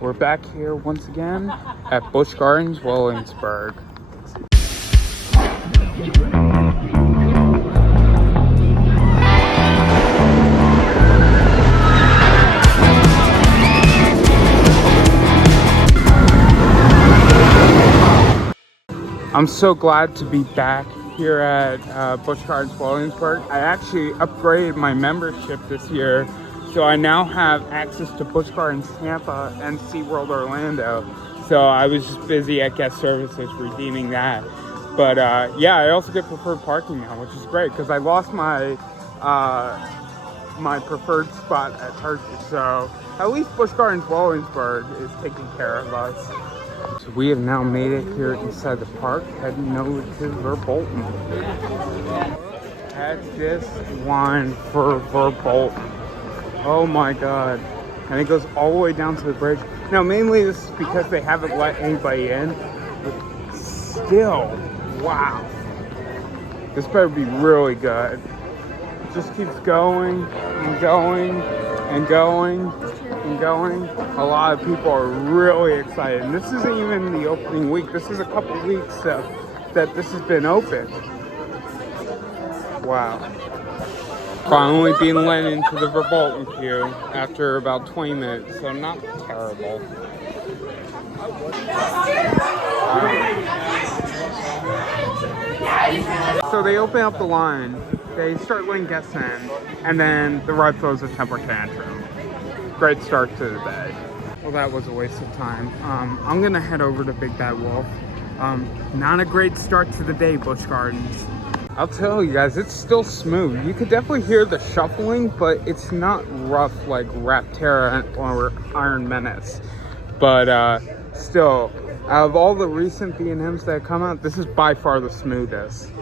We're back here once again at Busch Gardens Williamsburg. I'm so glad to be back here at Busch Gardens Williamsburg. I actually upgraded my membership this year, so I now have access to Busch Gardens Tampa and SeaWorld Orlando. So I was just busy at guest services redeeming that. But yeah, I also get preferred parking now, which is great because I lost my my preferred spot at Turkey. So at least Busch Gardens Williamsburg is taking care of us. So we have now made it here inside the park, heading over to Verbolten. Had this line for Verbolten. Oh my god. And it goes all the way down to the bridge. Now mainly this is because they haven't let anybody in, but still, wow. This better be really good. It just keeps going and going and going and going. A lot of people are really excited. And this isn't even the opening week. This is a couple weeks that this has been open. Wow. Finally being let into the Verbolten queue after about 20 minutes, so not terrible. So they open up the line, they start letting guests in, and then the ride throws a temper tantrum. Great start to the day. Well, that was a waste of time. I'm gonna head over to Big Bad Wolf. Not a great start to the day, Busch Gardens. I'll tell you guys, it's still smooth. You could definitely hear the shuffling, but it's not rough like Raptera or Iron Menace. But still, out of all the recent B&Ms that have come out, this is by far the smoothest.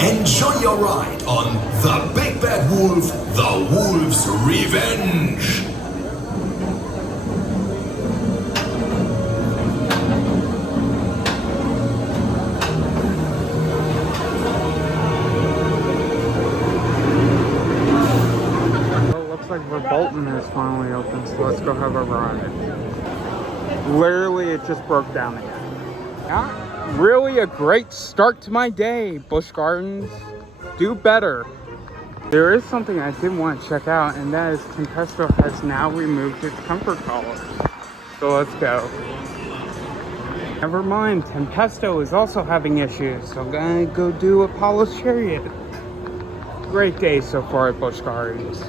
Enjoy your ride on the Big Bad Wolf, the Wolf's Revenge. Well, it looks like Verbolten is finally open, so let's go have a ride. Literally, it just broke down again. Yeah. Really a great start to my day, Busch Gardens. Do better. There is something I did want to check out, and that is Tempesto has now removed its comfort collars. So let's go. Never mind, Tempesto is also having issues, so I'm gonna go do Apollo's Chariot. Great day so far at Busch Gardens.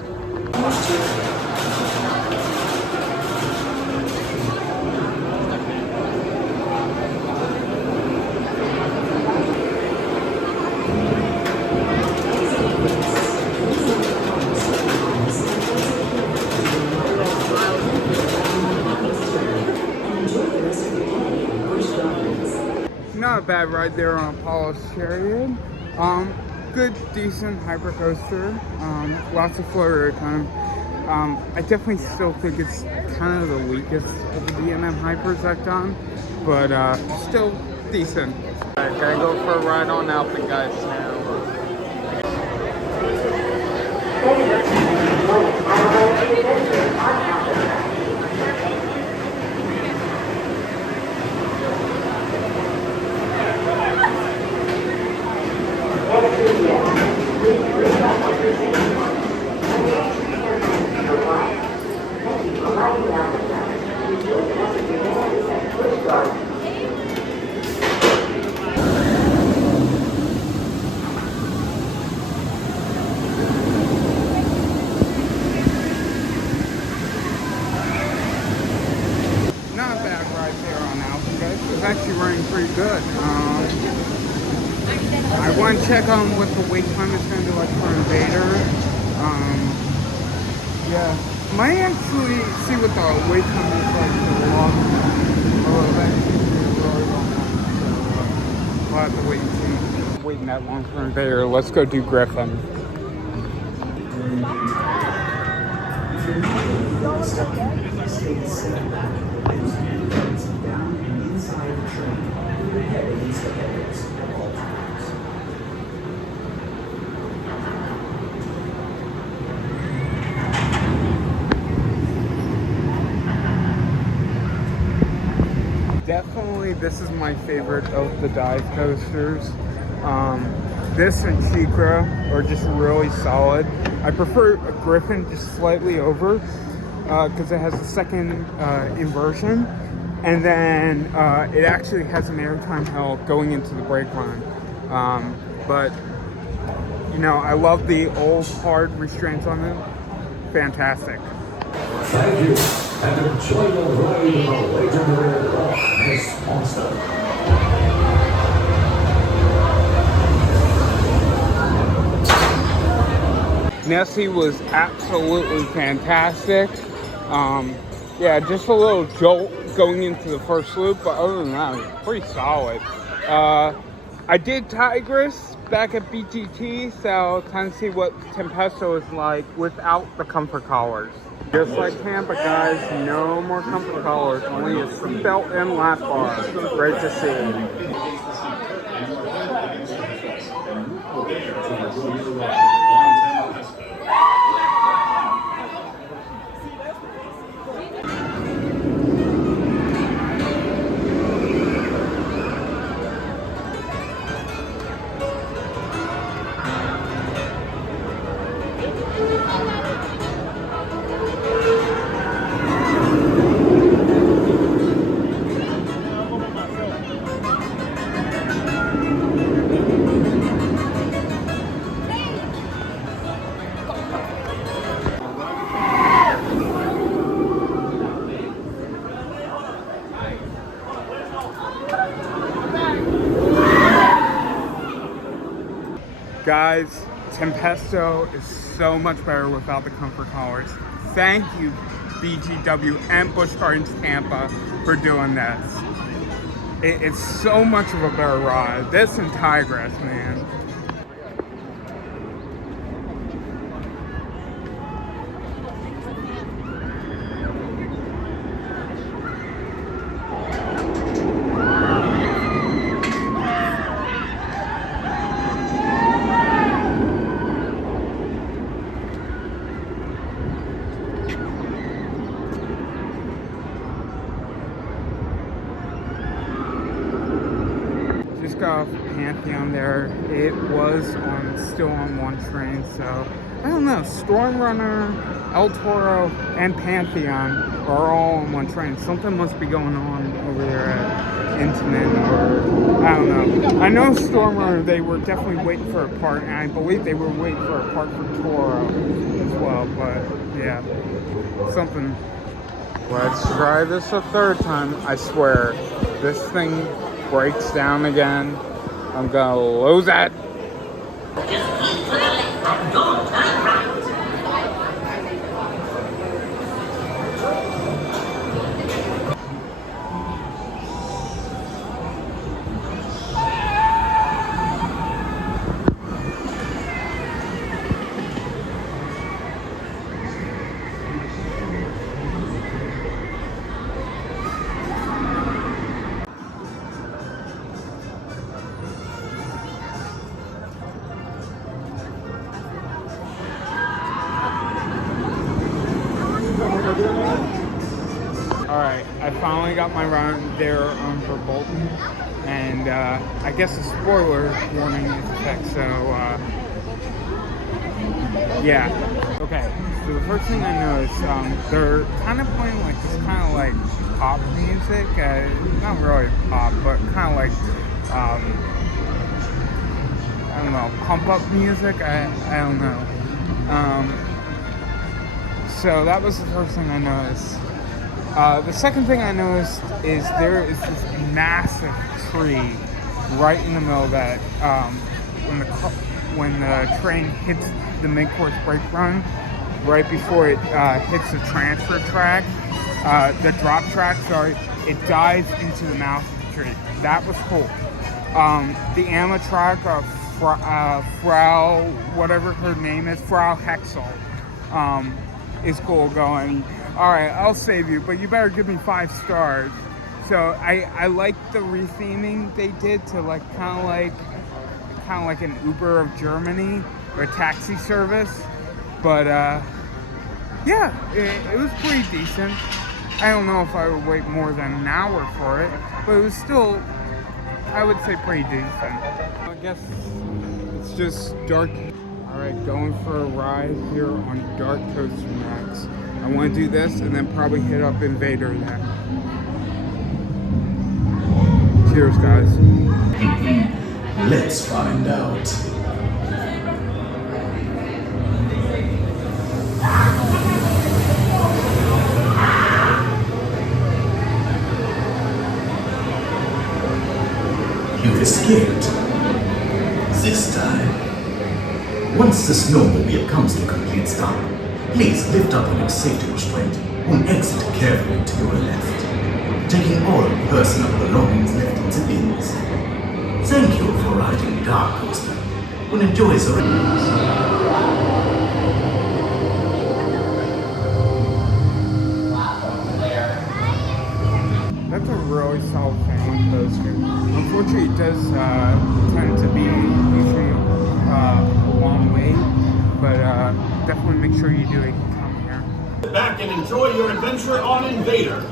Not a bad ride there on Apollo's Chariot. Good, decent hyper coaster. Lots of flow time. I definitely still think it's kind of the weakest of the B&M hypers I've done, but still decent. Alright, gotta go for a ride on Alpha Guys now. Not a bad ride there on Alpha Guys. It was actually running pretty good. I want to check on what the wait time is going to be like for Invader. Yeah, might actually see what the wait time is like for the long one. Although that seems to be a really long one, so we'll have to wait and see. Waiting that long for Invader. Let's go do Griffin. stay safe down and inside the train. Keep your head against the headrest at all times. Definitely, this is my favorite of the dive coasters. This and Chikra are just really solid. I prefer a Griffin just slightly over because it has a second inversion, and then it actually has an airtime hell going into the brake line. But you know, I love the old hard restraints on it. Fantastic. Thank you, and enjoy your ride in the legendary Loch Ness Monster. Nessie was absolutely fantastic. Yeah, just a little jolt going into the first loop, but other than that, it was pretty solid. I did Tigris back at BTT, so kind of see what Tempesto is like without the comfort collars. Just like Tampa, guys, no more comfort collars, only a seatbelt and lap bar. Great to see. Guys, Tempesto is so much better without the comfort collars. Thank you, BGW and Busch Gardens Tampa, for doing this. It's so much of a better ride. This and Tigris, man. Got off Pantheon there. It was still on one train, so I don't know. Storm Runner, El Toro, and Pantheon are all on one train. Something must be going on over there at Intamin, or I don't know. I know Storm Runner, they were definitely waiting for a part, and I believe they were waiting for a part for Toro as well, but yeah, something. Let's try this a third time. I swear, this thing breaks down again. I'm gonna lose it. Alright, I finally got my run there on Verbolten, and I guess a spoiler warning is in effect, so yeah. Okay, so the first thing I noticed, they're kind of playing like this kind of like pop music, not really pop, but kind of like, I don't know, pump up music, I don't know. So that was the first thing I noticed. The second thing I noticed is there is this massive tree right in the middle of that. When the train hits the mid-course brake run, right before it hits the transfer track, the drop track, sorry, it dives into the mouth of the tree. That was cool. The animatronic of Frau, whatever her name is, Frau Hexel, is cool going. All right, I'll save you, but you better give me 5 stars. So I like the retheming they did to like kind of like an Uber of Germany or a taxi service. But yeah, it was pretty decent. I don't know if I would wait more than an hour for it, but it was still, I would say, pretty decent. I guess it's just dark. All right, going for a ride here on Dark Coaster Max. I want to do this and then probably hit up Invader then. Cheers, guys. Let's find out. You've escaped. This time. Once the snowmobile comes to a complete stop, please lift up on your safety restraint and exit carefully to your left, taking all personal belongings left into bins. Thank you for riding Dark Coaster. And enjoy the That's a really solid family coaster. Unfortunately, it does tend to be usually a long wait, but definitely make sure you do it. Come here. Sit back and enjoy your adventure on Invader.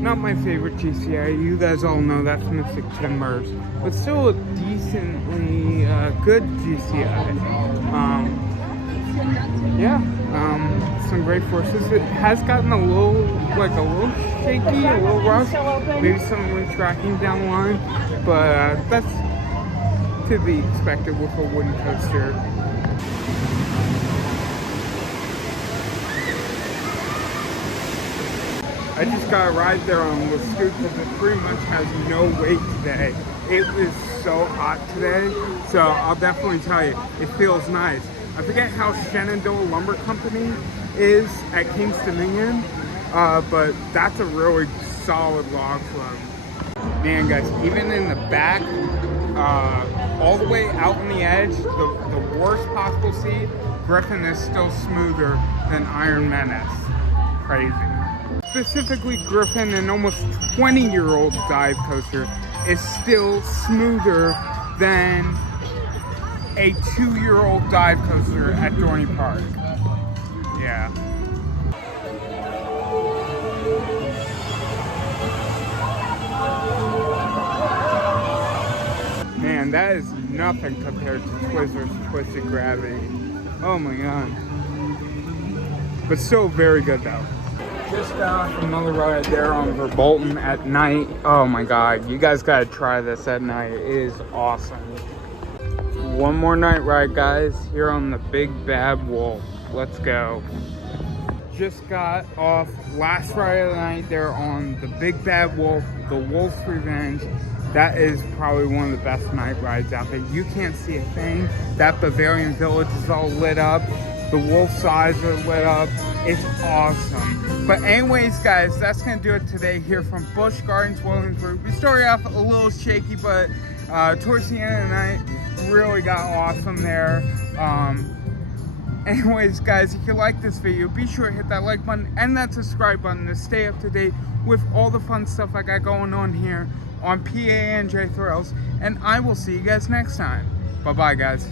Not my favorite GCI. You guys all know that's Mystic Timbers, but still a decently good GCI. Some great forces. It has gotten a little shaky, a little rough. Maybe some tracking down the line, but that's to be expected with a wooden coaster. I just got a ride there on the scoot because it pretty much has no weight today. It was so hot today, so I'll definitely tell you, it feels nice. I forget how Shenandoah Lumber Company is at King's Dominion, but that's a really solid log flume. Man, guys, even in the back, all the way out on the edge, the worst possible seat, Griffin is still smoother than Iron Menace. Crazy. Specifically, Griffin, an almost 20-year-old dive coaster, is still smoother than a 2-year-old dive coaster at Dorney Park. Yeah. Man, that is nothing compared to Twizzler's Twisted Gravity. Oh my god. But still very good though. Just got another ride there on Verbolten at night. Oh my god, you guys gotta try this at night. It is awesome. One more night ride, guys, here on the Big Bad Wolf. Let's go. Just got off last ride of the night there on the Big Bad Wolf, the Wolf's Revenge. That is probably one of the best night rides out there. You can't see a thing. That Bavarian Village is all lit up. The wolf's eyes are lit up. It's awesome. But anyways, guys, that's going to do it today here from Busch Gardens Williamsburg. We started off a little shaky, but towards the end of the night, really got awesome there. Anyways, guys, if you like this video, be sure to hit that like button and that subscribe button to stay up to date with all the fun stuff I got going on here on PA&J Thrills. And I will see you guys next time. Bye-bye, guys.